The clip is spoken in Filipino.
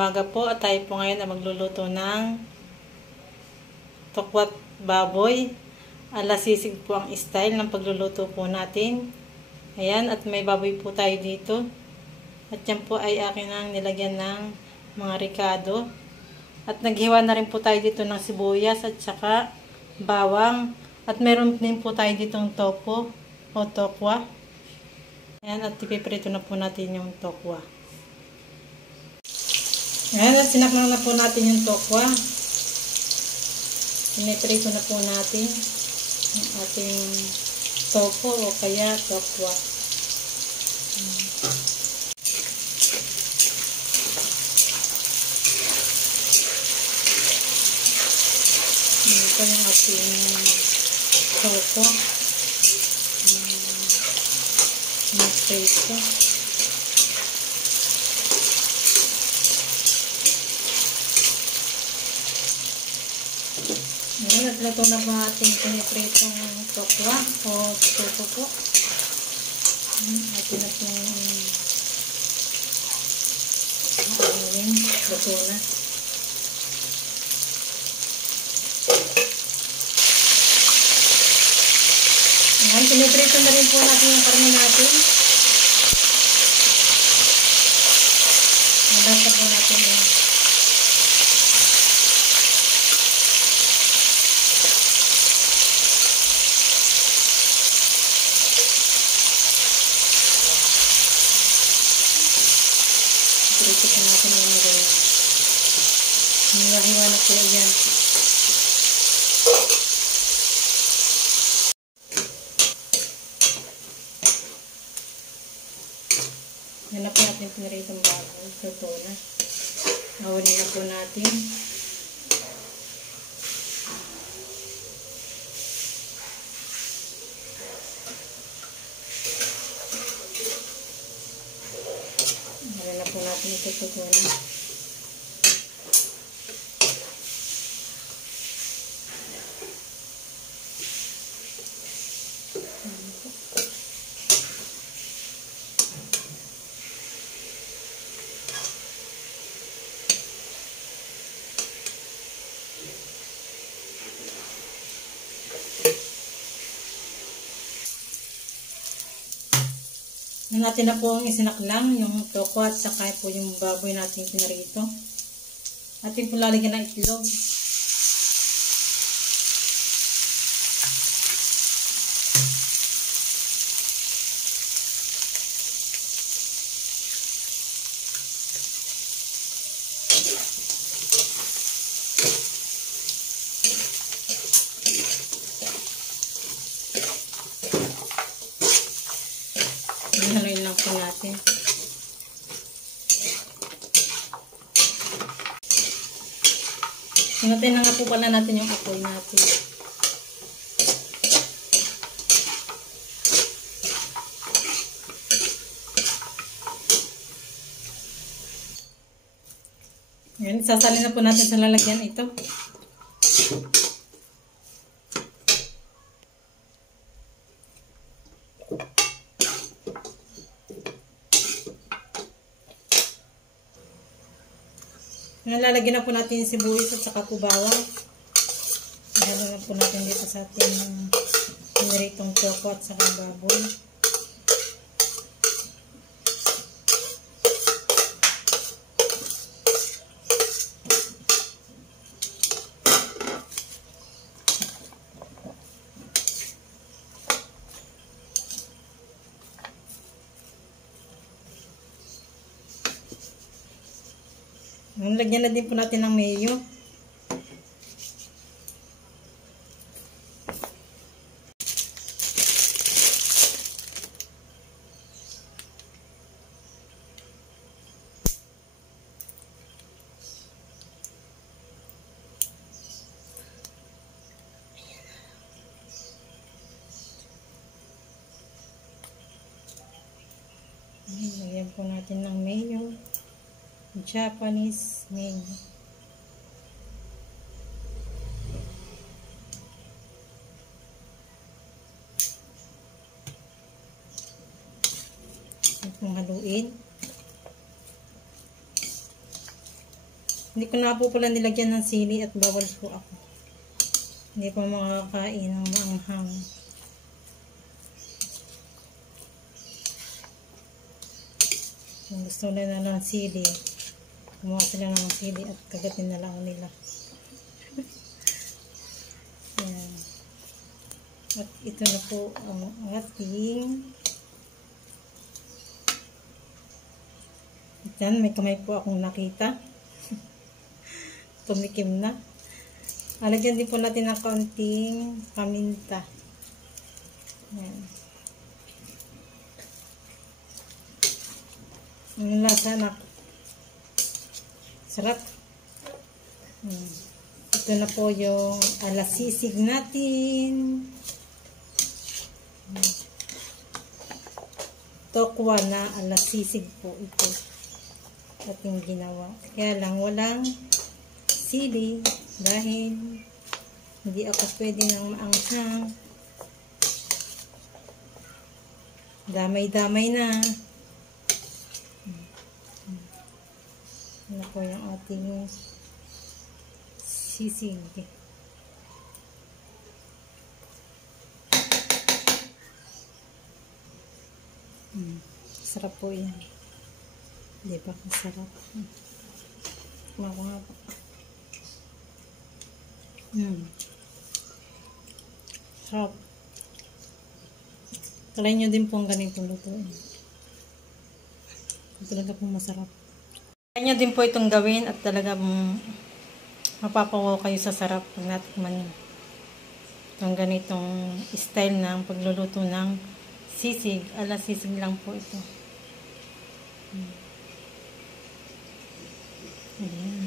umaga po at tayo po ngayon ay magluluto ng tokwat baboy. Alasisig po ang style ng pagluluto po natin. Ayan, at may baboy po tayo dito. At yan po ay akin ang nilagyan ng mga ricado. At naghiwa na rin po tayo dito ng sibuyas at saka bawang. At meron din po tayo ditong topo o tokwa. Ayan, at ipiprito na po natin yung tokwa. Ayan, at sinaklang na po natin yung tokwa. Piniprito na po natin yung ating topo o kaya tokwa. Ito yung ating topo. Piniprito. Ayan, at luto na po ating pinipritong tokwa o topo po. Atin na pong luto na. Ayan, piniprito na rin po natin yung karne natin. Nalasa po natin yun. Prito po natin yung mga ganyan. Hiwa-hiwa na po yan. Yan na po natin pinaritong baboy. Ito na. Awalin na po natin. Awalin na po natin ito na. Natin na po ang isinaklang yung toko at saka po yung baboy natin pinarito. Atin po lalagyan ng itlog. Haluin lang po natin. Hintayin na nga po pala natin yung apoy natin. Yan, sasalin na po natin sa lalagyan ito. Lalagyan na po natin yung sibuyas at saka bawang. Lalagyan na po natin dito sa ating piniritong toko at saka baboy. Lagyan na din po natin ng mayo. Lagyan po natin ng mayo. Japanese mayo. Ito pong haluin. Hindi ko na po pala nilagyan ng sili at bawal po ako. Hindi pa makakain ng maanghang. Kung gusto nila ng sili, kumuha sila ng sili at kagatin na lang nila. Ayan. At ito na po ang ating yan, may kamay po akong nakita. Tumikim na. Alagyan din po natin ng kaunting paminta. Ayan. Ang lasa na sarap. Ito na po yung alasisig natin. Tokwa na alasisig po ito ating ginawa. Kaya lang walang sili dahil hindi ako pwede ng maanghang. Damay-damay na. Ano po yung ating sisig. Sarap po yan. Di ba masarap? Kumawa nga po. Sarap. Try nyo din po ang ganitong lutuin. Talaga po masarap. Try nyo din po itong gawin at talaga mapapawaw kayo sa sarap pag natikman nyo. Itong ganitong style ng pagluluto ng sisig. Alasisig lang po ito. Ayan.